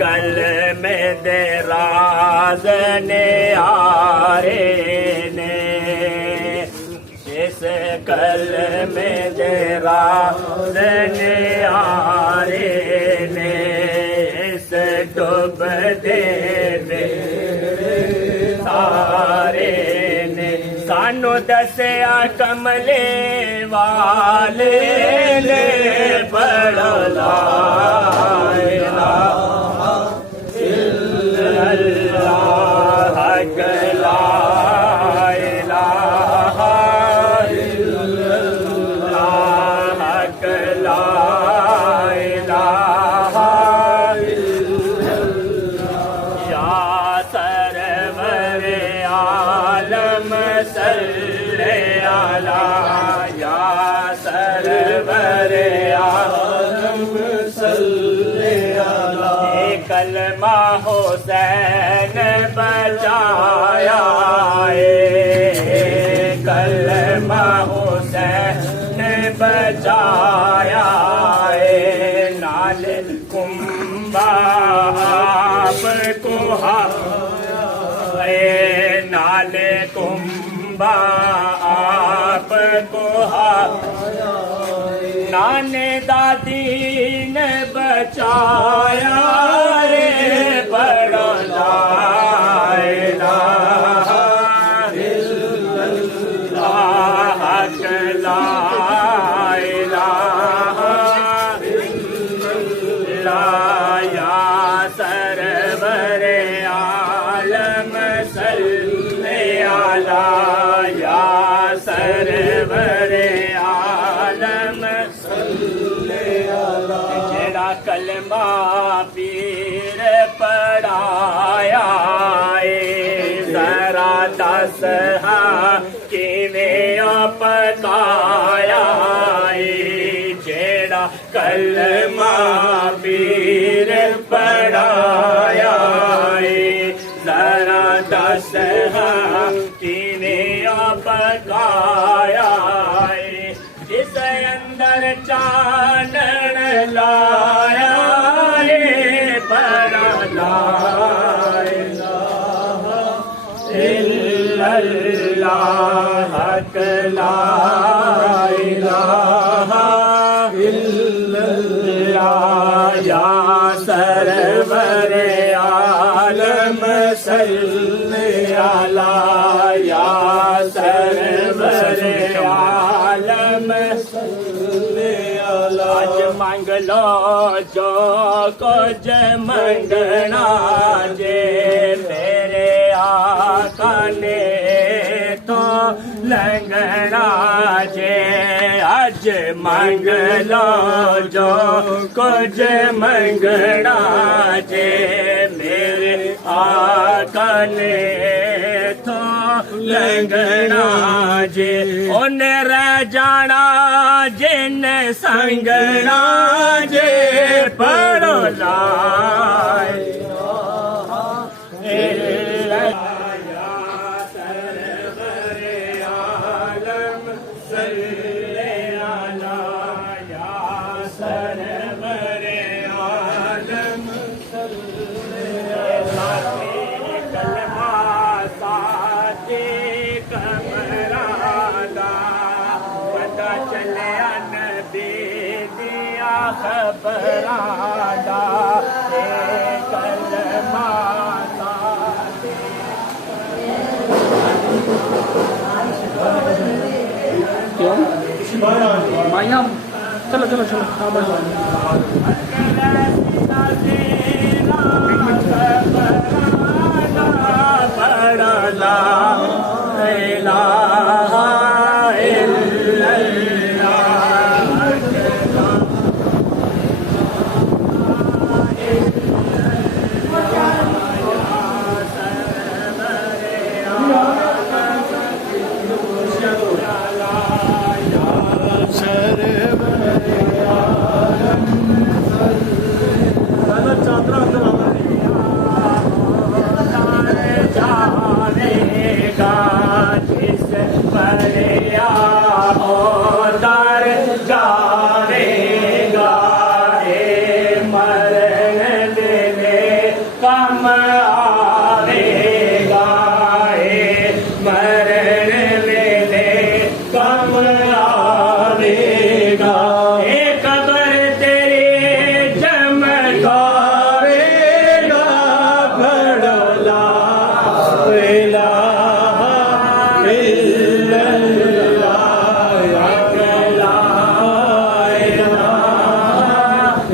कल में दे राज ने आरे ने, इस कल में दे राज ने आरे ने, इस डूब दे तारे ने सानू दसिया कमले वाले ने बड़ा ला इलाहा इल्लल्लाह हक ला इलाहा इल्लल्लाह हक ला इलाहा इल्लल्लाह या सरवर आलम सल्ले अला या सरवर आलम सल्ले अला। कलमा हुसैन बचाया कलमा हुसैन बचाया नाल कुंभा आपको नाल कुंभा आपको नाने दादी ने बचाया रे बड़ा ला इलाहा इल्लल्लाह हक ला इलाहा इल्लल्लाह या सरवर आलम सल्ले अला या सरवर आलम सल्ले अला। जेड़ा कलमा पीर पढ़ाया जरा दस हा किवें पकाया जेड़ा कलमा पीर पढ़ाया जरा दस हा किवें पकाया जिस अंदर चानन लाया बड़ा ला इलाहा इल्लल्लाह हक ला इलाहा इल्लल्लाह या सरवर आलम सल्ले अला या सरवर आलम सल्ले अला। आज मांग लो जो कुछ मंगना जे मेरे आका ने तो लंगना जे आज मांग लो जो कुछ मंगना जे मेरे आका ने तो लंगना जे उन्हें रह जाना जिन संगना जे पढ़ो ला खबरादा कलमा क्यों माया चलो चलो चलो बड़ा जावेगा मरण देने आवेगा एक कबर तेरी चमकावेगा घड़ोला इलाहा इल्लल्लाह ला इलाहा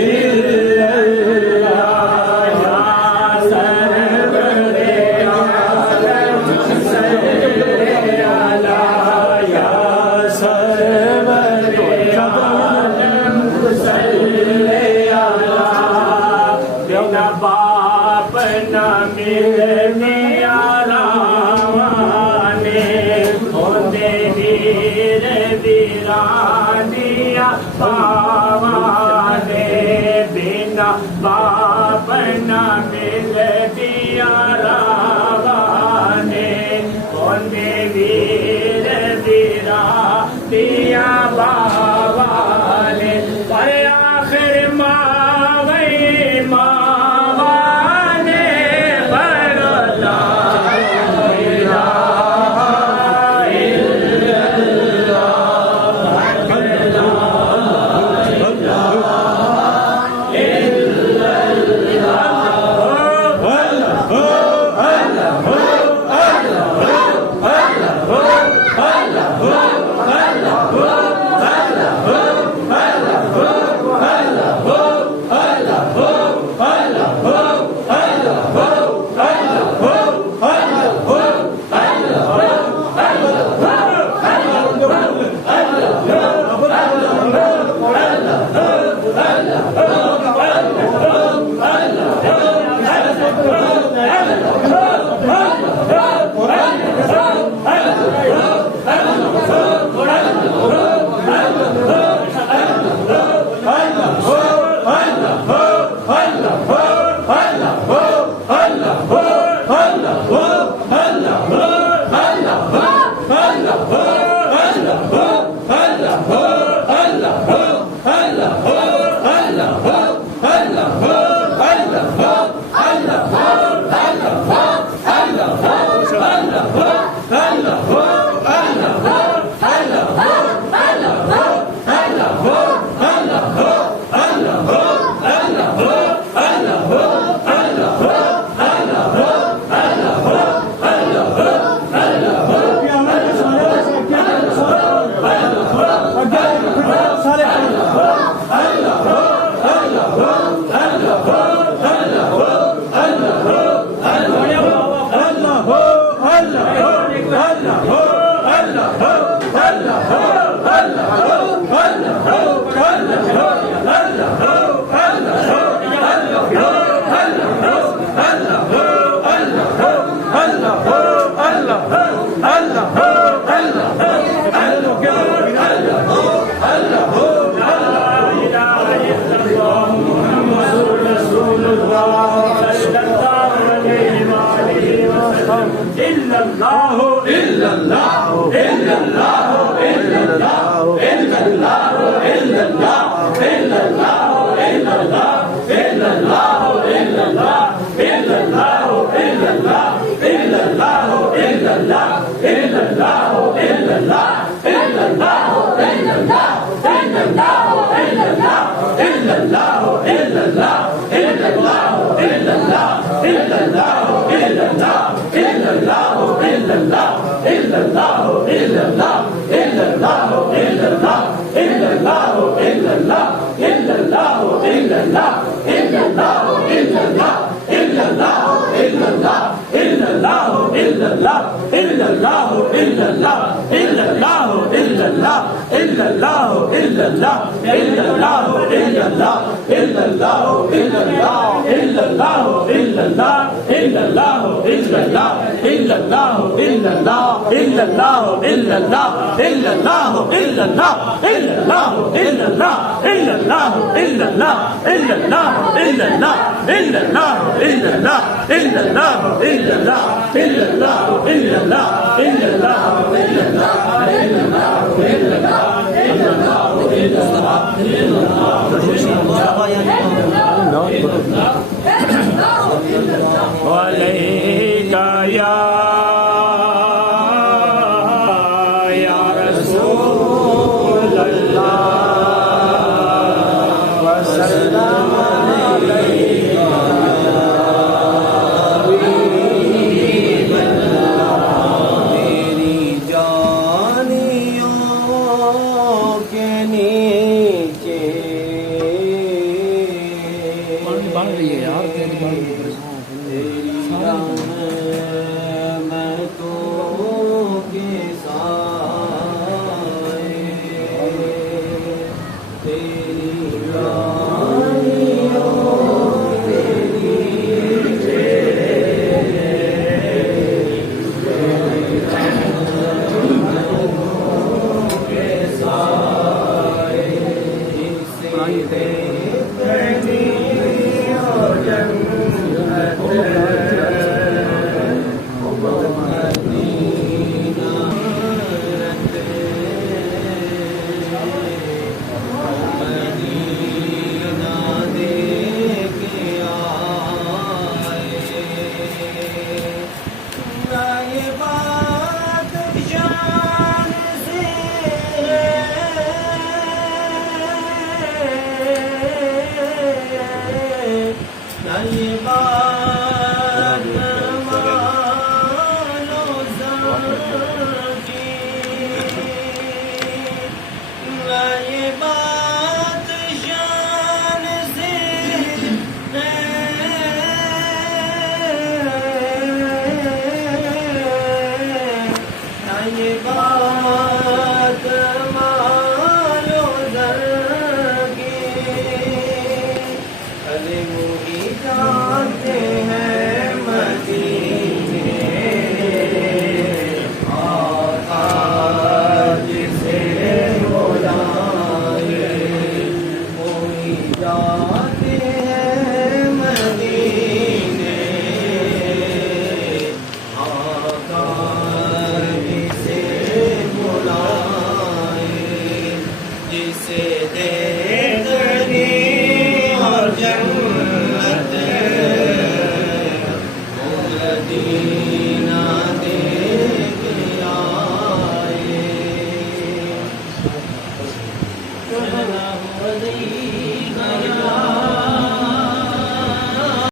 इल्लल्लाह या सरवरे आलम सल्ले अला या सरवरे आलम सल्ले अला बिना बाप न मिलने आरावाने होंदे वीर वीरानिया पावाने बिना बाप न मिलने आरावाने होंदे वीर वीरानिया पावाने पर आखिर मावे मावाने बड़ला या रसूल सल्लल्लाहु अलैहि